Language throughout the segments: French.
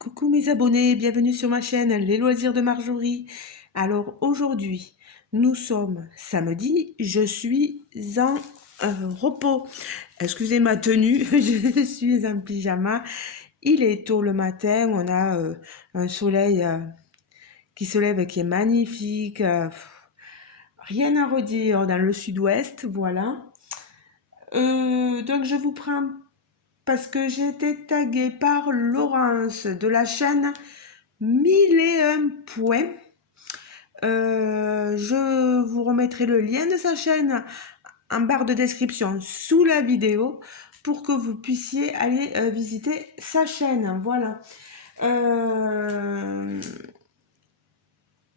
Coucou mes abonnés, bienvenue sur ma chaîne Les Loisirs de Marjorie. Alors aujourd'hui, nous sommes samedi, je suis en repos. Excusez ma tenue, je suis en pyjama. Il est tôt le matin, on a un soleil qui se lève et qui est magnifique. Rien à redire dans le sud-ouest, voilà. Donc je vous prends parce que j'ai été taguée par Laurence de la chaîne 1001 points. Je vous remettrai le lien de sa chaîne en barre de description sous la vidéo pour que vous puissiez aller visiter sa chaîne. Voilà.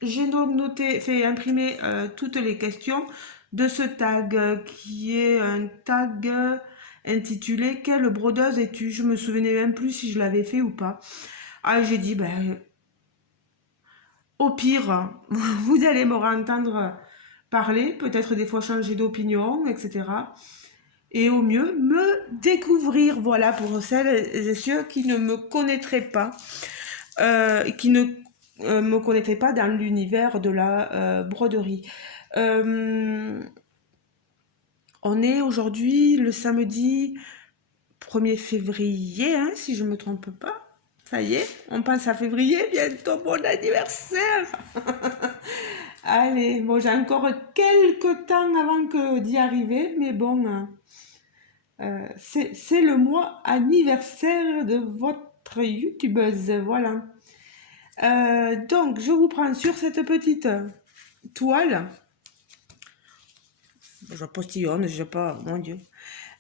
J'ai donc fait imprimer toutes les questions de ce tag qui est un tag intitulé Quelle brodeuse es-tu? Je me souvenais même plus si je l'avais fait ou pas. Ah, j'ai dit, ben, au pire, vous allez me entendre parler, peut-être des fois changer d'opinion, etc. Et au mieux, me découvrir, voilà, pour celles et ceux qui ne me connaîtraient pas, qui ne me connaîtraient pas dans l'univers de la broderie. On est aujourd'hui le samedi 1er février, hein, si je ne me trompe pas. Ça y est, on passe à février, bientôt mon anniversaire. Allez, bon, j'ai encore quelques temps avant d'y arriver, mais bon, c'est le mois anniversaire de votre youtubeuse, voilà. Donc, je vous prends sur cette petite toile. Je postillonne, je sais pas, mon Dieu.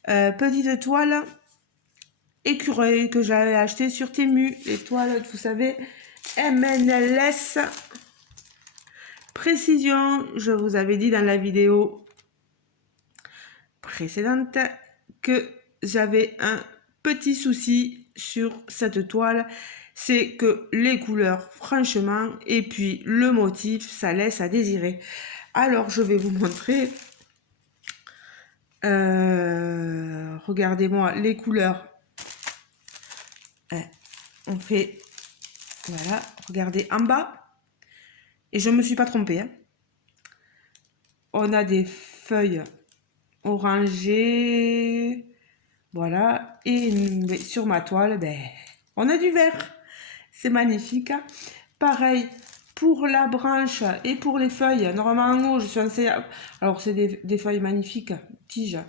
Petite toile écureuil que j'avais acheté sur Temu. Les toiles, vous savez, MNLS. Précision, je vous avais dit dans la vidéo précédente que j'avais un petit souci sur cette toile, c'est que les couleurs, franchement, et puis le motif, ça laisse à désirer. Alors, je vais vous montrer. Regardez-moi les couleurs. On fait, voilà, regardez en bas. Et je ne me suis pas trompée. Hein. On a des feuilles orangées. Voilà. Et sur ma toile, ben, on a du vert. C'est magnifique. Hein. Pareil pour la branche et pour les feuilles. Normalement, en haut, je suis censée... Alors, c'est des feuilles magnifiques, tiges.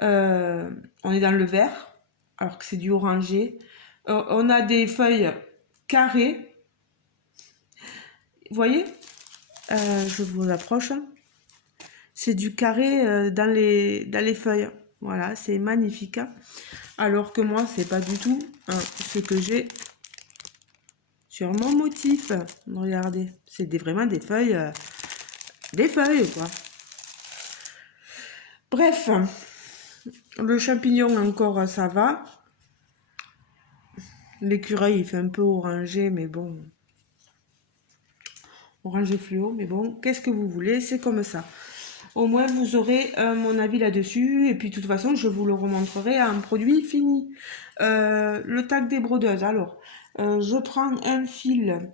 On est dans le vert, alors que c'est du orangé. On a des feuilles carrées. Vous voyez, je vous approche. C'est du carré dans les feuilles. Voilà, c'est magnifique. Hein. Alors que moi, c'est pas du tout ce que j'ai sur mon motif. Regardez, c'est vraiment des feuilles quoi. Bref, le champignon encore, ça va. L'écureuil, il fait un peu orangé, mais bon. Orangé fluo, mais bon, qu'est-ce que vous voulez, c'est comme ça. Au moins, vous aurez mon avis là-dessus. Et puis, de toute façon, je vous le remontrerai en produit fini. Le tag des brodeuses. Alors, je prends un fil.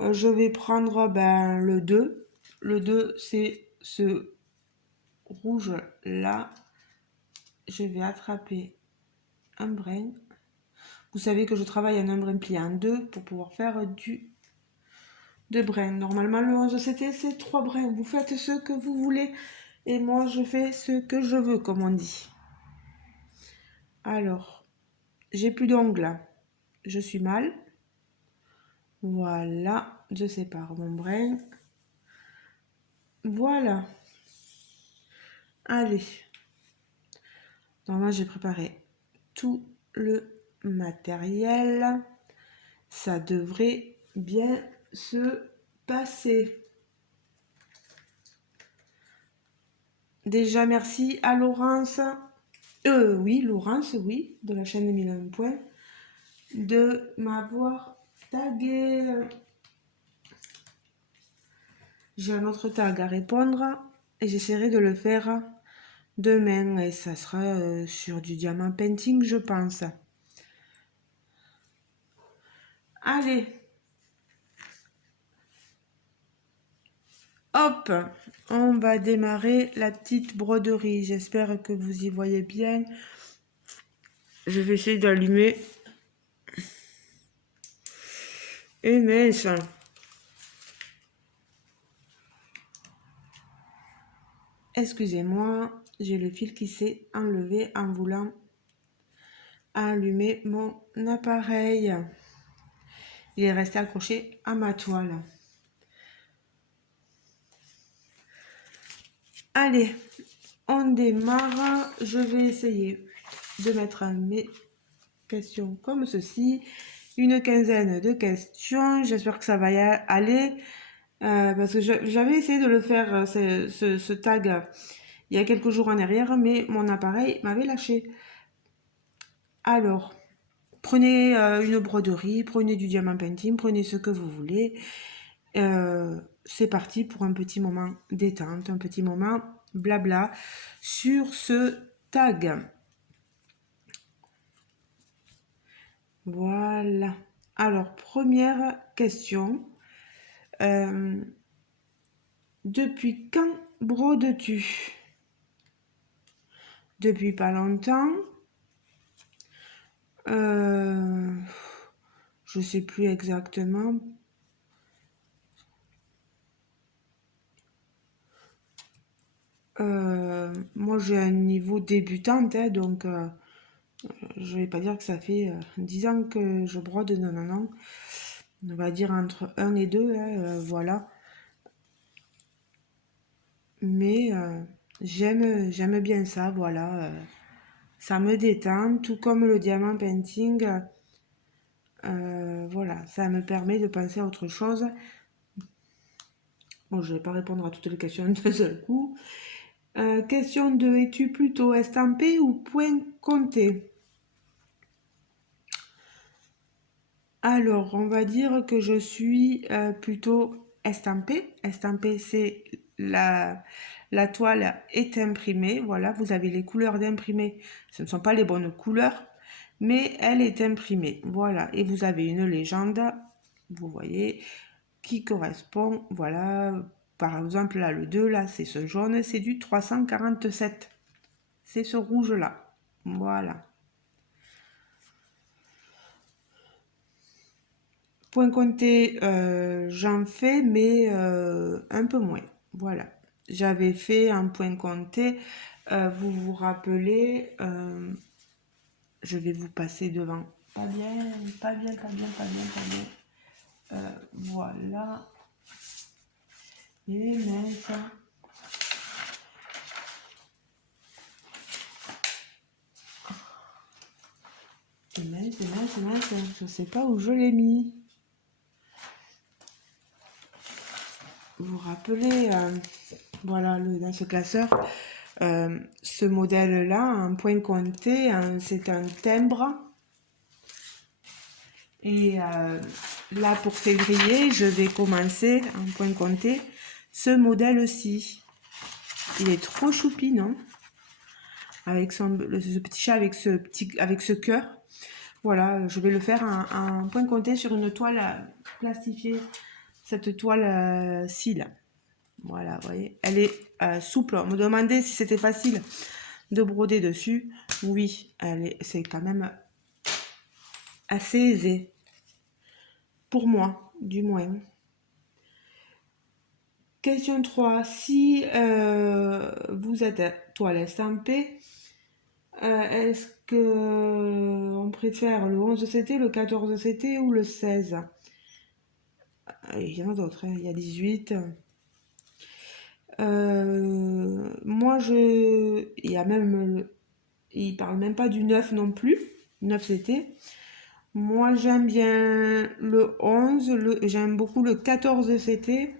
Je vais prendre le 2. Le 2, c'est ce rouge-là. Je vais attraper un brin. Vous savez que je travaille en un brin plié en deux pour pouvoir faire de brins. Normalement, le 11, c'est 3 brins. Vous faites ce que vous voulez. Et moi, je fais ce que je veux, comme on dit. Alors, j'ai plus d'ongles. Je suis mal. Voilà, je sépare mon brin. Voilà. Allez. Normalement, j'ai préparé tout le matériel. Ça devrait bien se passer. Déjà, merci à Laurence. Laurence, oui, de la chaîne 1001 points, de m'avoir tagué. J'ai un autre tag à répondre et j'essaierai de le faire demain et ça sera sur du diamant painting, je pense. Allez. Hop, on va démarrer la petite broderie. J'espère que vous y voyez bien. Je vais essayer d'allumer. Et mince. Excusez-moi, j'ai le fil qui s'est enlevé en voulant allumer mon appareil. Il est resté accroché à ma toile. Allez, on démarre. Je vais essayer de mettre mes questions comme ceci. Une quinzaine de questions. J'espère que ça va y aller. Parce que j'avais essayé de le faire, ce tag, il y a quelques jours en arrière, mais mon appareil m'avait lâché. Alors, prenez une broderie, prenez du diamant painting, prenez ce que vous voulez. C'est parti pour un petit moment détente, un petit moment blabla sur ce tag. Voilà. Alors, première question. Depuis quand brodes-tu? Depuis pas longtemps. Je sais plus exactement. Moi j'ai un niveau débutante, hein, donc je vais pas dire que ça fait 10 ans que je brode, non, non, non. On va dire entre 1 et 2, hein, voilà. Mais j'aime bien ça, voilà. Ça me détend, tout comme le diamant painting. Voilà, ça me permet de penser à autre chose. Bon, je vais pas répondre à toutes les questions d'un seul coup. Question 2. Es-tu plutôt estampé ou point compté? Alors, on va dire que je suis plutôt estampé. Estampé, c'est la toile est imprimée. Voilà, vous avez les couleurs d'imprimé. Ce ne sont pas les bonnes couleurs, mais elle est imprimée. Voilà, et vous avez une légende, vous voyez, qui correspond, voilà, par exemple, là, le 2, là, c'est ce jaune, c'est du 347. C'est ce rouge-là. Voilà. Point compté, j'en fais, mais un peu moins. Voilà. J'avais fait un point compté. Vous vous rappelez, je vais vous passer devant. Pas bien, pas bien, pas bien, pas bien, pas bien. Voilà. Et mince. Et mince, mince, mince. Je sais pas où je l'ai mis. Vous vous rappelez, voilà, dans ce classeur, ce modèle-là, un point compté, c'est un timbre. Et là, pour février, je vais commencer en point compté ce modèle-ci. Il est trop choupi, non? Avec ce petit chat, avec ce cœur. Voilà, je vais le faire en point compté sur une toile plastifiée. Cette toile cils. Voilà, vous voyez, elle est souple. On me demandait si c'était facile de broder dessus. Oui, c'est quand même assez aisé. Pour moi, du moins. Question 3. Si vous êtes toile estampée, est-ce que on préfère le 11 CT, le 14 CT ou le 16? Il y en a d'autres, hein. Il y a 18. Moi, il y a même, il parle même pas du 9 non plus, 9 CT. Moi, j'aime bien le 11, j'aime beaucoup le 14 CT.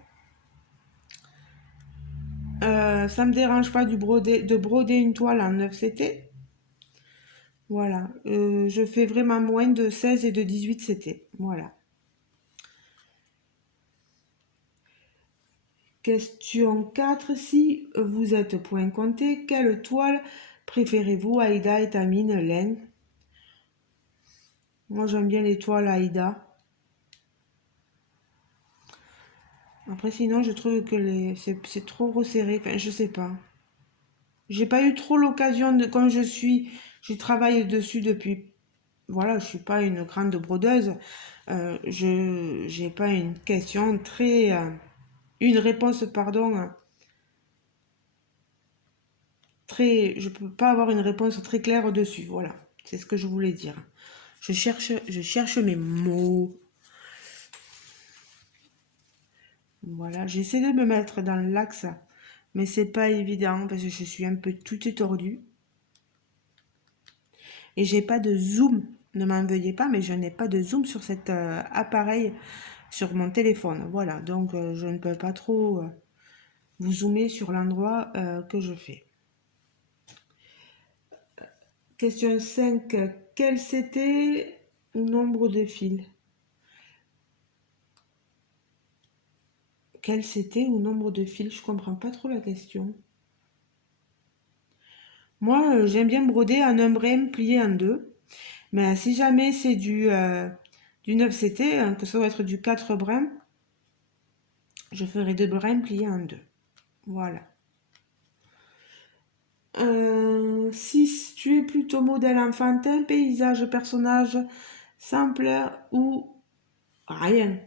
Ça me dérange pas de broder une toile en 9 CT. Voilà. Je fais vraiment moins de 16 et de 18 CT. Voilà. Question 4. Si vous êtes point compté, quelle toile préférez-vous, Aïda, étamine, laine? Moi, j'aime bien les toiles Aïda. Après, sinon, je trouve que c'est trop resserré. Enfin, je sais pas. J'ai pas eu trop l'occasion de, comme je travaille dessus depuis, voilà, je suis pas une grande brodeuse. J'ai pas une question très, une réponse, pardon, très, je peux pas avoir une réponse très claire dessus. Voilà, c'est ce que je voulais dire. Je cherche mes mots. Voilà, j'essaie de me mettre dans l'axe, mais c'est pas évident parce que je suis un peu toute tordue. Et j'ai pas de zoom. Ne m'en veuillez pas, mais je n'ai pas de zoom sur cet appareil, sur mon téléphone. Voilà, donc je ne peux pas trop vous zoomer sur l'endroit que je fais. Question 5. Quel c'était au nombre de fils? Quel c'était au nombre de fils? Je comprends pas trop la question. Moi, j'aime bien broder en un brin plié en deux. Mais si jamais c'est du 9CT, hein, que ça doit être du 4 brins, je ferai deux brins pliés en deux. Voilà. 6. Tu es plutôt modèle enfantin, paysage, personnage, simple ou rien.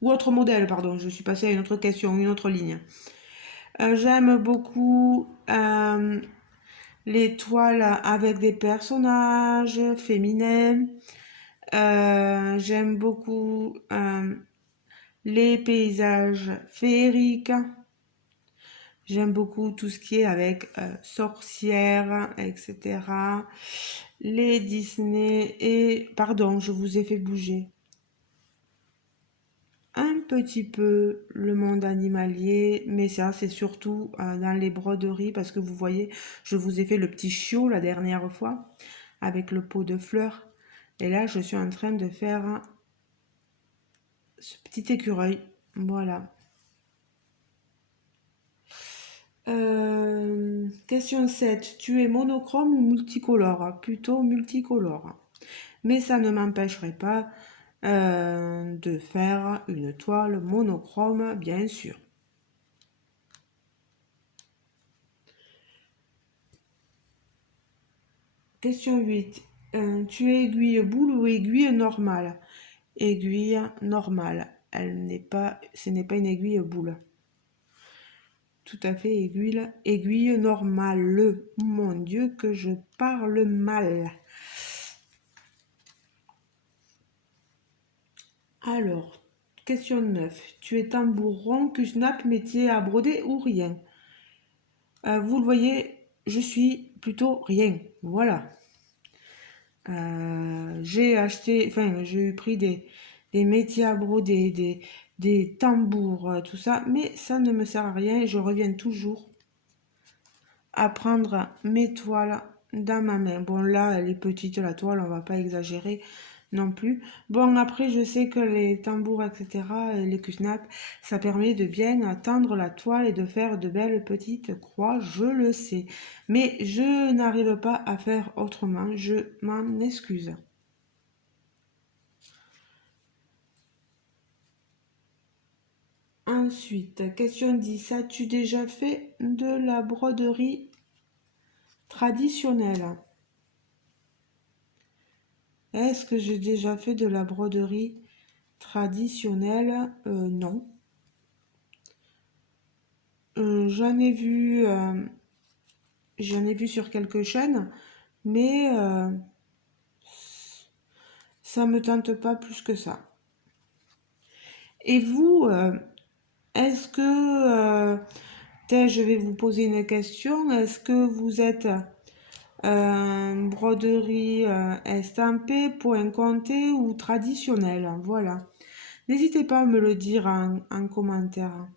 Ou autre modèle, pardon. Je suis passée à une autre question, une autre ligne. J'aime beaucoup les toiles avec des personnages féminins. J'aime beaucoup les paysages féeriques. J'aime beaucoup tout ce qui est avec sorcières, etc. Les Disney et... Pardon, je vous ai fait bouger un petit peu le monde animalier, mais ça c'est surtout dans les broderies parce que vous voyez, je vous ai fait le petit chiot la dernière fois avec le pot de fleurs. Et là, je suis en train de faire ce petit écureuil. Voilà. Question 7. Tu es monochrome ou multicolore? Plutôt multicolore. Mais ça ne m'empêcherait pas de faire une toile monochrome, bien sûr. Question 8. Tu es aiguille boule ou aiguille normale? Aiguille normale. Ce n'est pas une aiguille boule. Tout à fait, aiguille normale. Mon Dieu, que je parle mal. Alors, question 9. Tu es tambouron, que-snap, métier à broder ou rien? Vous le voyez, je suis plutôt rien. Voilà. J'ai acheté, enfin, j'ai pris des métiers à broder, des tambours, tout ça, mais ça ne me sert à rien. Je reviens toujours à prendre mes toiles dans ma main. Bon, là, elle est petite, la toile, on va pas exagérer non plus. Bon, après, je sais que les tambours, etc., les kusnaps, ça permet de bien tendre la toile et de faire de belles petites croix, je le sais. Mais je n'arrive pas à faire autrement, je m'en excuse. Ensuite, question 10. As-tu déjà fait de la broderie traditionnelle? Est-ce que j'ai déjà fait de la broderie traditionnelle? Non. J'en ai vu, sur quelques chaînes, mais ça me tente pas plus que ça. Et vous, est-ce que, je vais vous poser une question, est-ce que vous êtes broderie estampée, point compté ou traditionnelle? Voilà. N'hésitez pas à me le dire en commentaire.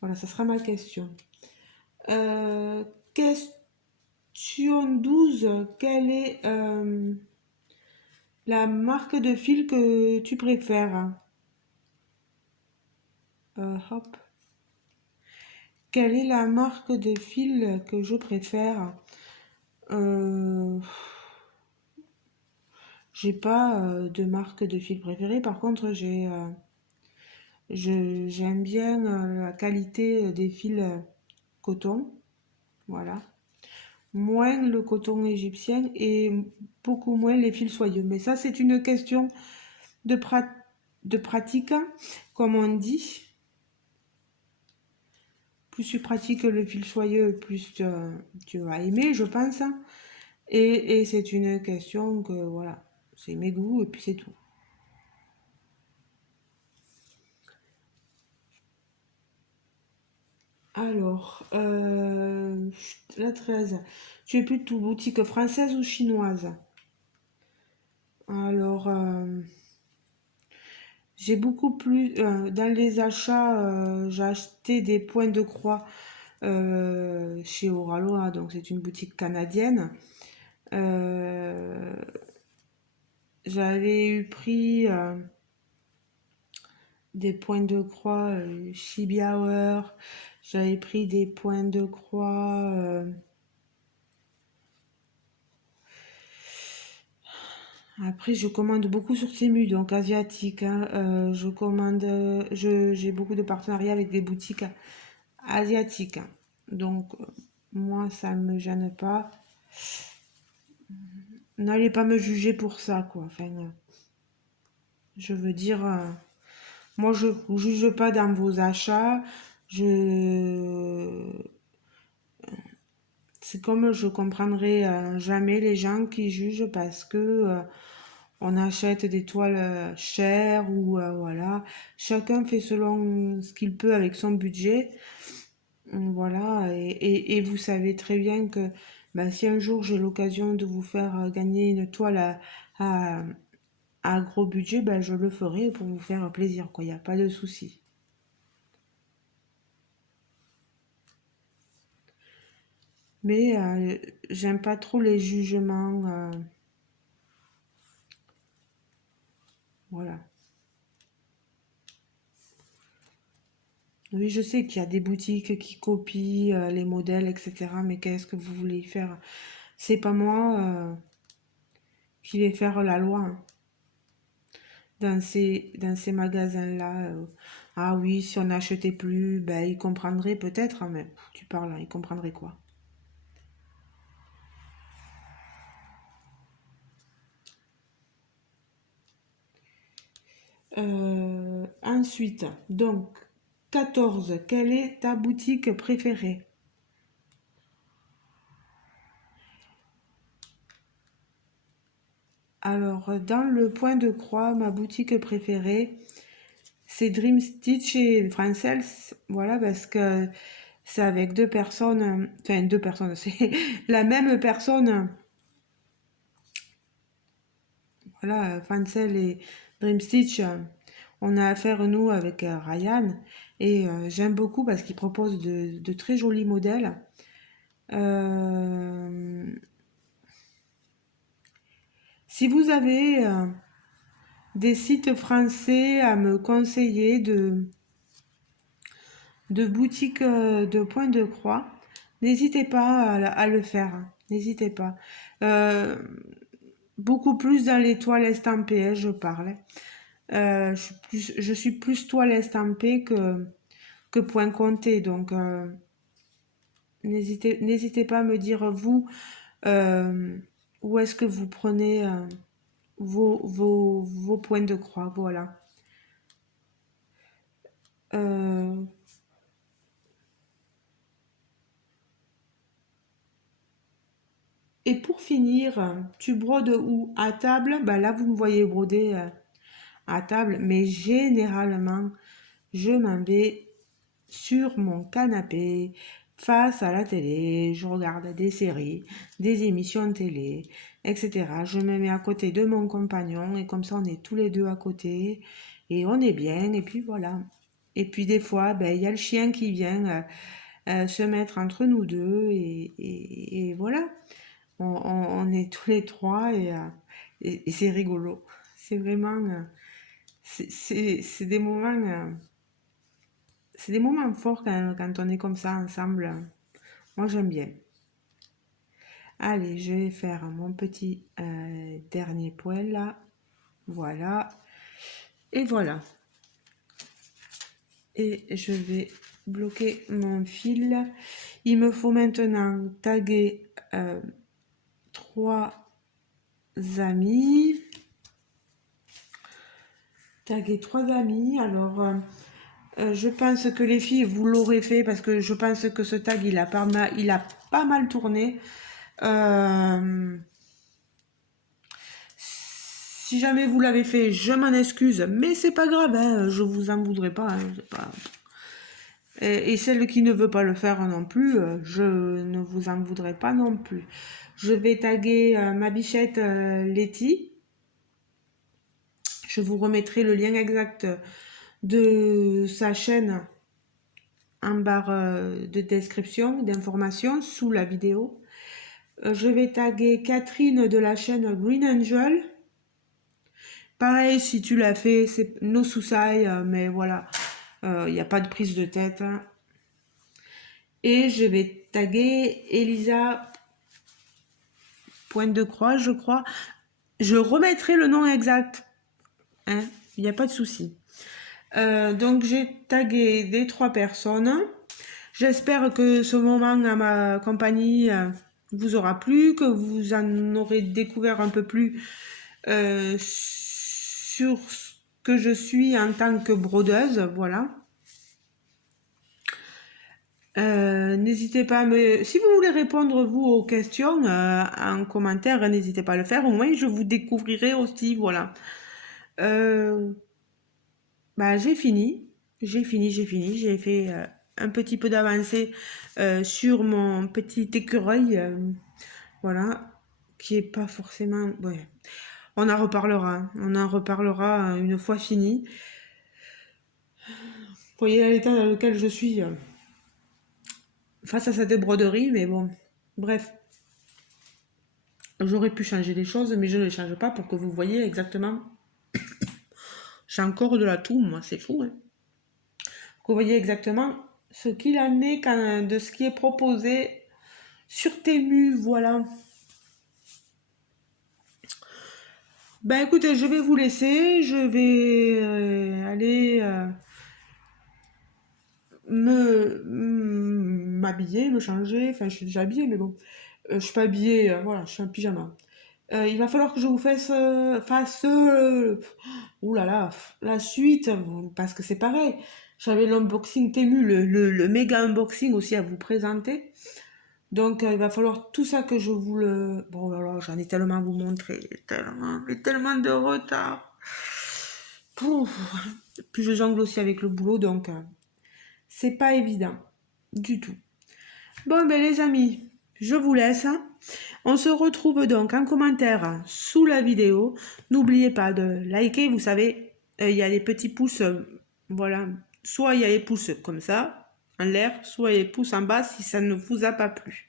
Voilà, ça sera ma question. Question 12. Quelle est la marque de fil que tu préfères? Hop. Quelle est la marque de fil que je préfère? Euh, J'ai pas de marque de fil préférée. Par contre, j'aime bien la qualité des fils coton. Voilà. Moins le coton égyptien et beaucoup moins les fils soyeux. Mais ça, c'est une question de, de pratique, comme on dit. Plus tu pratiques le fil soyeux, plus tu vas aimer, je pense. Et c'est une question que, voilà, c'est mes goûts et puis c'est tout. Alors, la 13. Tu es plutôt boutique française ou chinoise? Alors, j'ai beaucoup plus... dans les achats, j'ai acheté des points de croix chez Oraloa, donc c'est une boutique canadienne. Euh, J'avais eu pris des points de croix Shibiauer, j'avais pris des points de croix... après, je commande beaucoup sur Temu, donc asiatique, hein. Je commande, j'ai beaucoup de partenariats avec des boutiques asiatiques, hein. Donc, moi, ça ne me gêne pas. N'allez pas me juger pour ça, quoi. Enfin, je veux dire, moi, je vous juge pas dans vos achats. Je, c'est comme je comprendrai jamais les gens qui jugent parce que on achète des toiles chères ou voilà. Chacun fait selon ce qu'il peut avec son budget. Voilà. Et vous savez très bien que bah, si un jour j'ai l'occasion de vous faire gagner une toile à, à gros budget, bah, je le ferai pour vous faire plaisir, quoi. Il n'y a pas de souci. Mais j'aime pas trop les jugements. Voilà. Oui, je sais qu'il y a des boutiques qui copient les modèles, etc. Mais qu'est-ce que vous voulez faire? C'est pas moi qui vais faire la loi, hein, dans ces magasins-là. Ah oui, si on n'achetait plus, ben, ils comprendraient peut-être, hein, mais tu parles, hein, ils comprendraient quoi? Ensuite, donc, 14. Quelle est ta boutique préférée? Alors, dans le point de croix, ma boutique préférée, c'est Dream Stitch et Francels. Voilà, parce que c'est avec deux personnes, enfin deux personnes, c'est la même personne. Voilà, Francel et Dream Stitch, on a affaire, nous, avec Ryan. Et j'aime beaucoup parce qu'il propose de très jolis modèles. Euh, Si vous avez des sites français à me conseiller de boutiques de points de croix, n'hésitez pas à le faire, hein. N'hésitez pas. Euh, Beaucoup plus dans les toiles estampées, hein, je parle. Je suis plus toile estampée que point compté. Donc, n'hésitez pas à me dire, vous, euh, où est-ce que vous prenez vos points de croix. Voilà. Euh, et pour finir, tu brodes où? À table? Bah là, vous me voyez broder à table, mais généralement, je m'en vais sur mon canapé, face à la télé, je regarde des séries, des émissions de télé, etc. Je me mets à côté de mon compagnon et comme ça, on est tous les deux à côté et on est bien, et puis voilà. Et puis des fois, ben, il y a le chien qui vient se mettre entre nous deux et voilà. On est tous les trois et c'est rigolo. C'est vraiment... c'est c'est des moments forts quand on est comme ça ensemble. Moi, j'aime bien. Allez, je vais faire mon petit dernier poil là. Voilà. Et voilà. Et je vais bloquer mon fil. Il me faut maintenant taguer 3 amis. Taguer 3 amis. Alors, je pense que les filles, vous l'aurez fait parce que je pense que ce tag, il a pas mal tourné. Si jamais vous l'avez fait, je m'en excuse, mais c'est pas grave, hein, je vous en voudrais pas. Hein, pas... Et celle qui ne veut pas le faire non plus, je ne vous en voudrais pas non plus. Je vais taguer ma bichette Letty. Je vous remettrai le lien exact de sa chaîne en barre de description, d'information, sous la vidéo. Je vais taguer Catherine de la chaîne Green Angel. Pareil, si tu l'as fait, c'est no soucis, mais voilà, il n'y a pas de prise de tête. Hein. Et je vais taguer Elisa Pointe de Croix, je crois. Je remettrai le nom exact. Hein, il n'y a pas de souci. Donc j'ai tagué des 3 personnes. J'espère que ce moment à ma compagnie vous aura plu, que vous en aurez découvert un peu plus sur ce que je suis en tant que brodeuse, voilà. N'hésitez pas à me... Si vous voulez répondre, vous, aux questions en commentaire, n'hésitez pas à le faire. Au moins, je vous découvrirai aussi, voilà. Bah, j'ai fini. J'ai fait un petit peu d'avancée sur mon petit écureuil. Voilà. Qui est pas forcément... Ouais. On en reparlera. Hein. On en reparlera une fois fini. Vous voyez l'état dans lequel je suis face à cette broderie, mais bon. Bref. J'aurais pu changer les choses, mais je ne les change pas pour que vous voyez exactement. J'ai encore de la toux, moi, c'est fou. Hein. Vous voyez exactement ce qu'il en est de ce qui est proposé sur Temu, voilà. Ben écoutez, je vais vous laisser, je vais aller m'habiller, me changer, enfin je suis déjà habillée, mais bon, je suis pas habillée, voilà, je suis en pyjama. Il va falloir que je vous fasse ouh là là, la suite, parce que c'est pareil. J'avais l'unboxing Temu, le méga unboxing aussi à vous présenter. Donc, il va falloir tout ça que je vous le... Bon, alors, j'en ai tellement à vous montrer, tellement, mais tellement de retard. Pouf. Puis je jongle aussi avec le boulot, donc c'est pas évident du tout. Bon, ben les amis, je vous laisse. On se retrouve donc en commentaire sous la vidéo. N'oubliez pas de liker, vous savez, il y a les petits pouces, voilà. Soit il y a les pouces comme ça, en l'air, soit il y a les pouces en bas si ça ne vous a pas plu.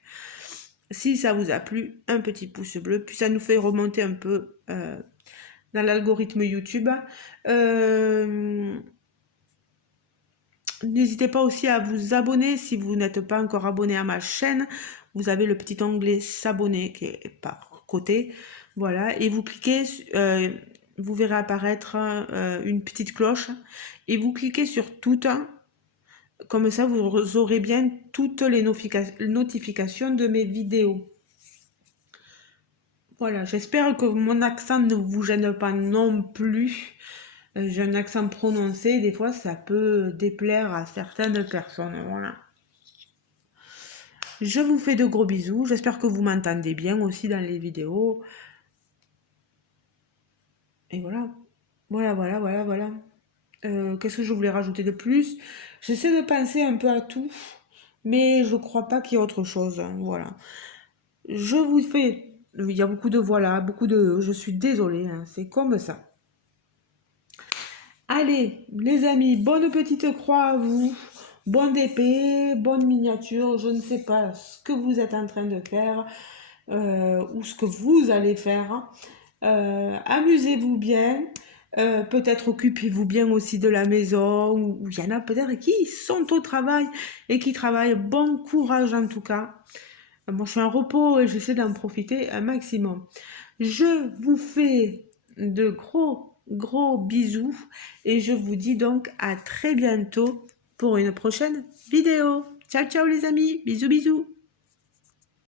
Si ça vous a plu, un petit pouce bleu, puis ça nous fait remonter un peu dans l'algorithme YouTube. N'hésitez pas aussi à vous abonner si vous n'êtes pas encore abonné à ma chaîne. Vous avez le petit onglet s'abonner qui est par côté. Voilà, et vous cliquez, vous verrez apparaître une petite cloche et vous cliquez sur tout. Comme ça, vous aurez bien toutes les notifications de mes vidéos. Voilà, j'espère que mon accent ne vous gêne pas non plus. J'ai un accent prononcé, des fois ça peut déplaire à certaines personnes. Voilà. Je vous fais de gros bisous. J'espère que vous m'entendez bien aussi dans les vidéos. Et voilà. Voilà. Qu'est-ce que je voulais rajouter de plus? J'essaie de penser un peu à tout, mais je crois pas qu'il y ait autre chose. Voilà. Je vous fais... Il y a beaucoup de voilà, beaucoup de... Je suis désolée, hein, c'est comme ça. Allez, les amis, bonne petite croix à vous. Bonne épée, bonne miniature. Je ne sais pas ce que vous êtes en train de faire ou ce que vous allez faire. Amusez-vous bien. Peut-être occupez-vous bien aussi de la maison. Ou il y en a peut-être qui sont au travail et qui travaillent. Bon courage en tout cas. Moi, je suis en repos et j'essaie d'en profiter un maximum. Je vous fais de gros bisous et je vous dis donc à très bientôt pour une prochaine vidéo. Ciao, ciao les amis. Bisous, bisous.